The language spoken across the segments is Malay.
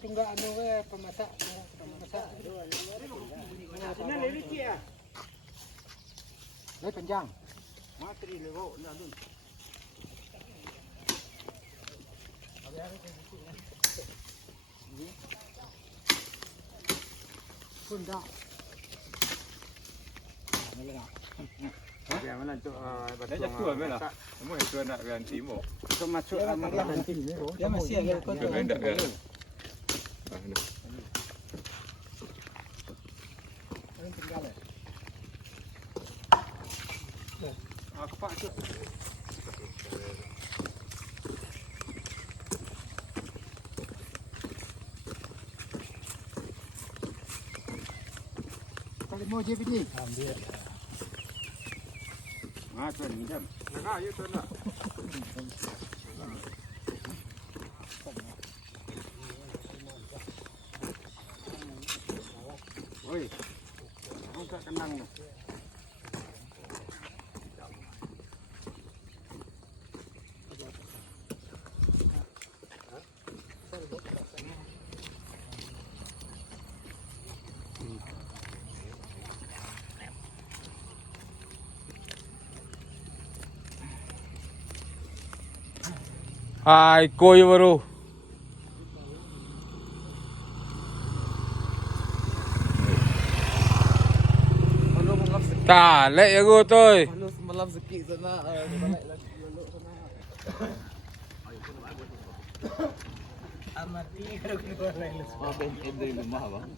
tunggak anu pemasak. Sini lele cia. Lấy panjang. Matri lego na dun. Pun dah. Yang mana tu batu tua ke lah. Semua yang tua nak ganti mo. So masuk nanti. Dia masih ada kau tu. Enggak kan. Aku pak tu. Kalau mau je pergi. Ambil. Tu ni jam. Nak ayo tu nak. Oi. Aku tak kenang tu. Hai, koi baru. Ta, lek ya gua toi. Malam sikit sana. Amati kalau keluar lain. Apa yang dari rumah bang?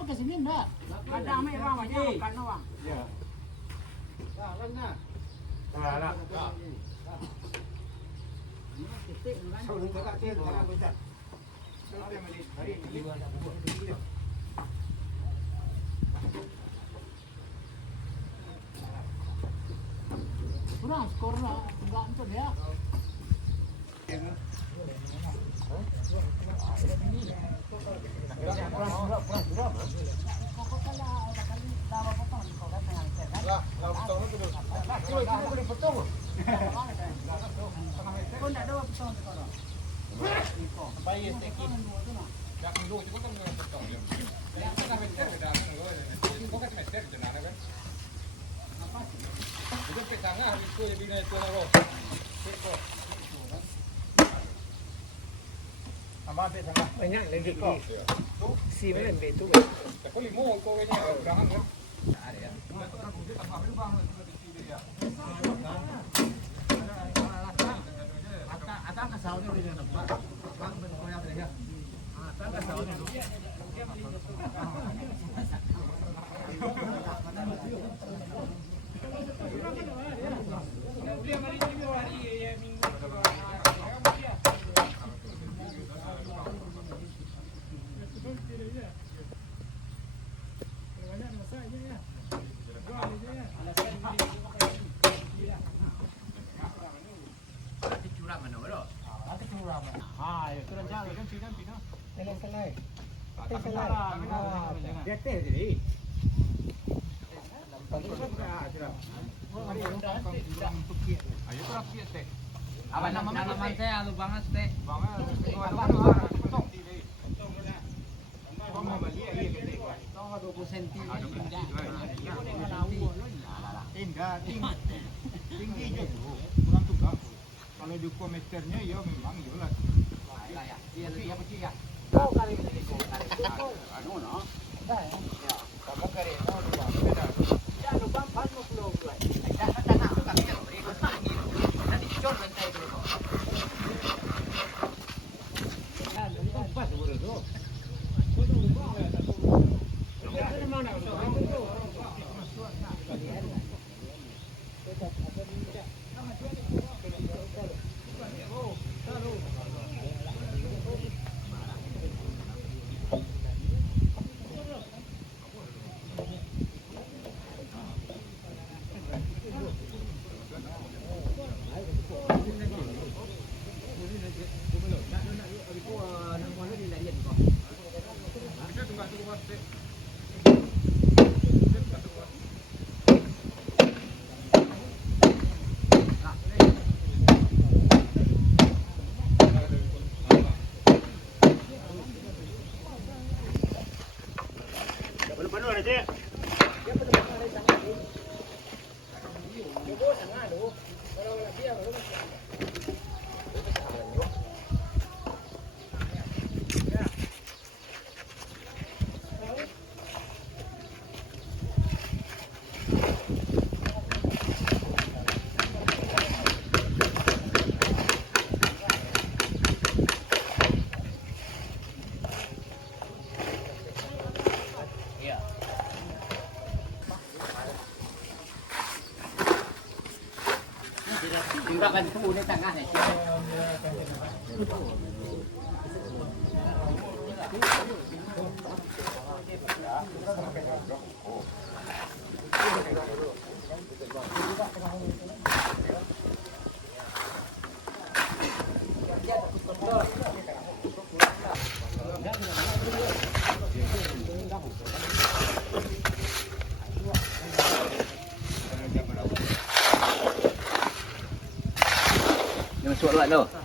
Pakai semen dah. Ada amai bang, banyak kan bang. Ya. Dah, lah. Lah. Sau ni kakak dia jangan betul. Kurang skor lah. Enggak untuk dia. Banyak lagi kau. Si mana betul. Kau limo kau ni jangan kan. Atas kasau ni boleh nampak. Bang berkoyak dia. Atas kasau ni. Selai. Dia teh jadi. Ayo tu rapi teh. Apa nama saya alu banget teh. Bang, potong di. tinggi je kurang juga. Kalau diukur meternya ya memang jelas. Dia lebih apa sih ya? Kau kali ini kau kali. Anu no. Ya. Kamu kali no dua. Ya lu bang pas mau pulau dua. Dah tak nak tu kami nak beri kau tinggi. Nanti jom bentai dulu. Ya, lu bang pas boleh tu. Penuh-penuh ada cik. Tidak kan tu ni tengah ni. Yang suat luat tu.